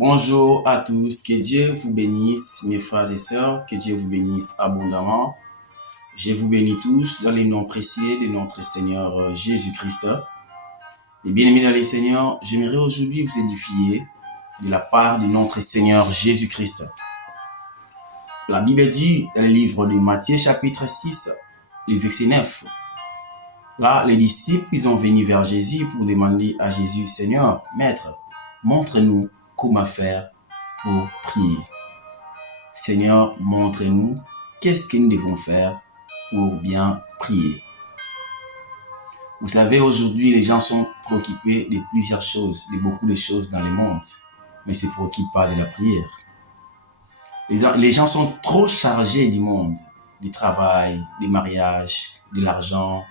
Bonjour à tous, que Dieu vous bénisse, mes frères et sœurs, que Dieu vous bénisse abondamment. Je vous bénis tous dans les noms précieux de notre Seigneur Jésus-Christ. Et bien-aimés dans les Seigneurs, j'aimerais aujourd'hui vous édifier de la part de notre Seigneur Jésus-Christ. La Bible dit dans le livre de Matthieu chapitre 6, le verset 9. Là, les disciples, ils ont venu vers Jésus pour demander à Jésus, Seigneur, Maître, montre-nous comment faire pour prier. Seigneur, montre-nous qu'est-ce que nous devons faire pour bien prier. Vous savez, aujourd'hui, les gens sont préoccupés de plusieurs choses, de beaucoup de choses dans le monde, mais ne se préoccupent pas de la prière. Les gens sont trop chargés du monde, du travail, du mariage, de l'argent.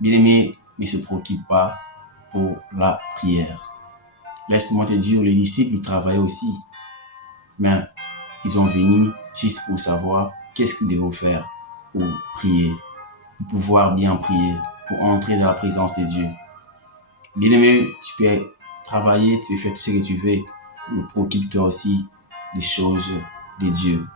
Bien-aimés, ne se préoccupent pas pour la prière. Laisse-moi te dire, les disciples travaillaient aussi, mais ils ont venu juste pour savoir qu'est-ce qu'ils devaient faire pour prier, pour pouvoir bien prier, pour entrer dans la présence de Dieu. Bien-aimé, tu peux travailler, tu peux faire tout ce que tu veux, mais préoccupe-toi aussi des choses de Dieu.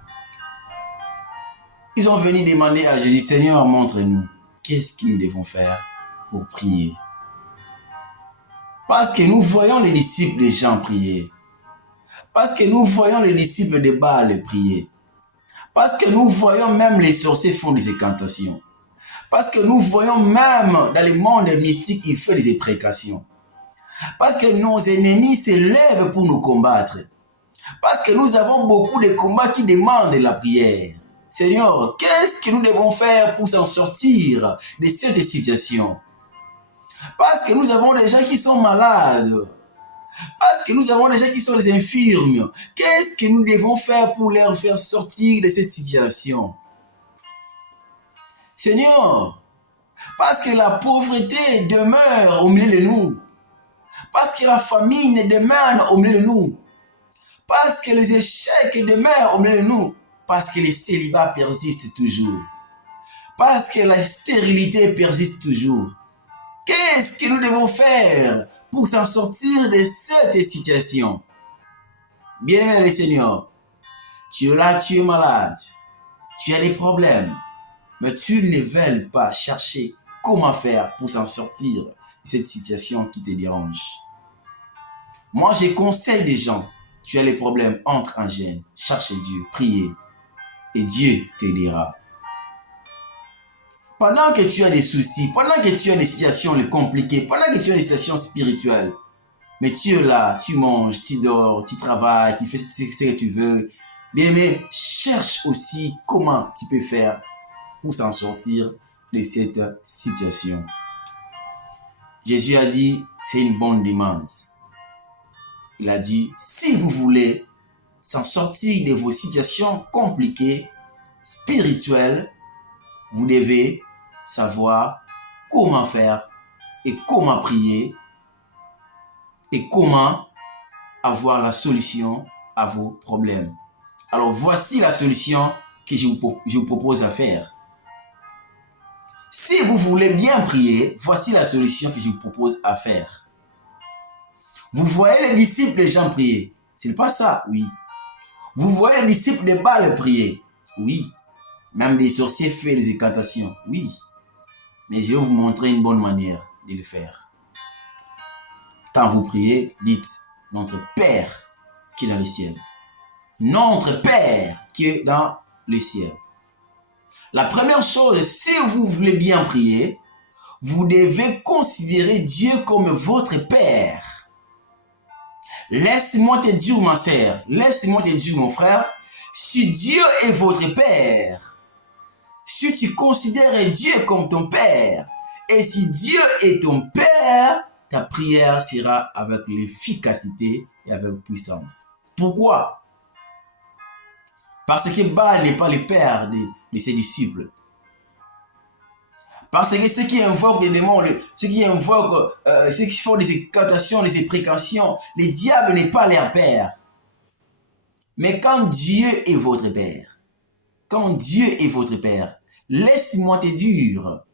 Ils ont venu demander à Jésus, Seigneur, montre-nous, qu'est-ce que nous devons faire pour prier. Parce que nous voyons les disciples de Jean prier. Parce que nous voyons les disciples de Baal prier. Parce que nous voyons même les sorciers font des incantations. Parce que nous voyons même dans le monde mystique, ils font des imprécations. Parce que nos ennemis se lèvent pour nous combattre. Parce que nous avons beaucoup de combats qui demandent la prière. Seigneur, qu'est-ce que nous devons faire pour s'en sortir de cette situation? Parce que nous avons des gens qui sont malades. Parce que nous avons des gens qui sont des infirmes. Qu'est-ce que nous devons faire pour les faire sortir de cette situation? Seigneur, parce que la pauvreté demeure au milieu de nous. Parce que la famine demeure au milieu de nous. Parce que les échecs demeurent au milieu de nous. Parce que les célibats persistent toujours. Parce que la stérilité persiste toujours. Qu'est-ce que nous devons faire pour s'en sortir de cette situation? Bien-aimé le Seigneur, tu es là, tu es malade, tu as des problèmes, mais tu ne veux pas chercher comment faire pour s'en sortir de cette situation qui te dérange. Moi, je conseille des gens, tu as des problèmes, entre en jeûne, cherche Dieu, priez, et Dieu t'aidera. Pendant que tu as des soucis, pendant que tu as des situations compliquées, pendant que tu as des situations spirituelles, mais tu es là, tu manges, tu dors, tu travailles, tu fais ce que tu veux. Bien aimé, cherche aussi comment tu peux faire pour s'en sortir de cette situation. Jésus a dit, c'est une bonne demande. Il a dit, si vous voulez s'en sortir de vos situations compliquées, spirituelles, vous devez savoir comment faire et comment prier et comment avoir la solution à vos problèmes. Alors voici la solution que je vous propose à faire. Si vous voulez bien prier, voici la solution que je vous propose à faire. Vous voyez les disciples de Jean prier. C'est pas ça? Oui. Vous voyez les disciples de Baal prier? Oui. Même des sorciers font des incantations? Oui. Mais je vais vous montrer une bonne manière de le faire. Quand vous priez, dites notre Père qui est dans le ciel. Notre Père qui est dans le ciel. La première chose, si vous voulez bien prier, vous devez considérer Dieu comme votre Père. Laisse-moi te dire, ma sœur, laisse-moi te dire, mon frère, si Dieu est votre Père, si tu considères Dieu comme ton Père, et si Dieu est ton Père, ta prière sera avec l'efficacité et avec puissance. Pourquoi? Parce que Baal n'est pas le père de ses disciples. Parce que ceux qui invoquent des démons, ceux qui font des incantations, des imprécations, le diable n'est pas leur père. Mais quand Dieu est votre Père, laisse-moi te dire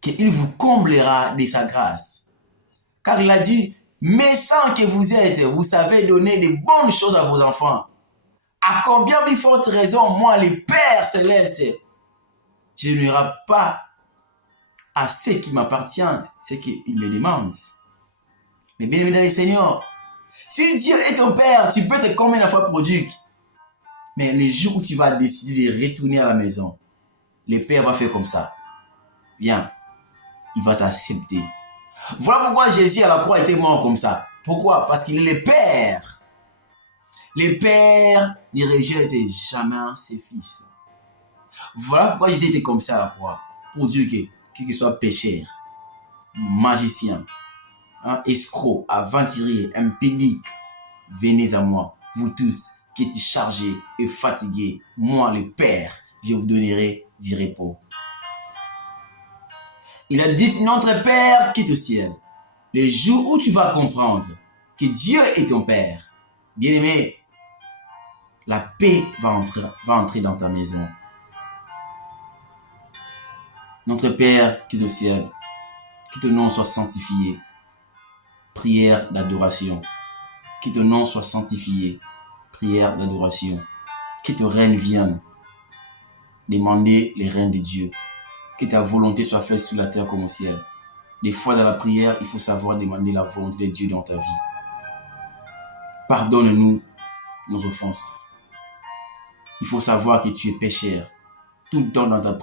qu'il vous comblera de sa grâce. Car il a dit, Méchants que vous êtes, vous savez donner de bonnes choses à vos enfants. À combien plus forte raison, moi, le Père Céleste, je ne n'aurai pas à ce qui m'appartient, ce qu'il me demande. Mais bien aimé dans le Seigneur, si Dieu est ton Père, tu peux être combien de fois prodigue. Mais les jours où tu vas décider de retourner à la maison, le Père va faire comme ça. Bien, il va t'accepter. Voilà pourquoi Jésus à la croix était mort comme ça. Pourquoi? Parce qu'il est le Père. Le Père ne rejette jamais ses fils. Voilà pourquoi Jésus était comme ça à la croix. Pour dire que, quel que soit pécheur, magicien, escroc, aventurier, impédique, venez à moi, vous tous qui êtes chargés et fatigués. Moi, le Père, je vous donnerai du repos. Il a dit, notre Père qui est au ciel, le jour où tu vas comprendre que Dieu est ton Père, bien-aimé, la paix va entrer dans ta maison. Notre Père qui est au ciel, que ton nom soit sanctifié. Prière d'adoration. Que ton nom soit sanctifié. Prière d'adoration. Que ton règne vienne. Demandez les règnes de Dieu. Que ta volonté soit faite sur la terre comme au ciel. Des fois dans la prière, il faut savoir demander la volonté de Dieu dans ta vie. Pardonne-nous nos offenses. Il faut savoir que tu es pécheur. Tout le temps dans ta prière.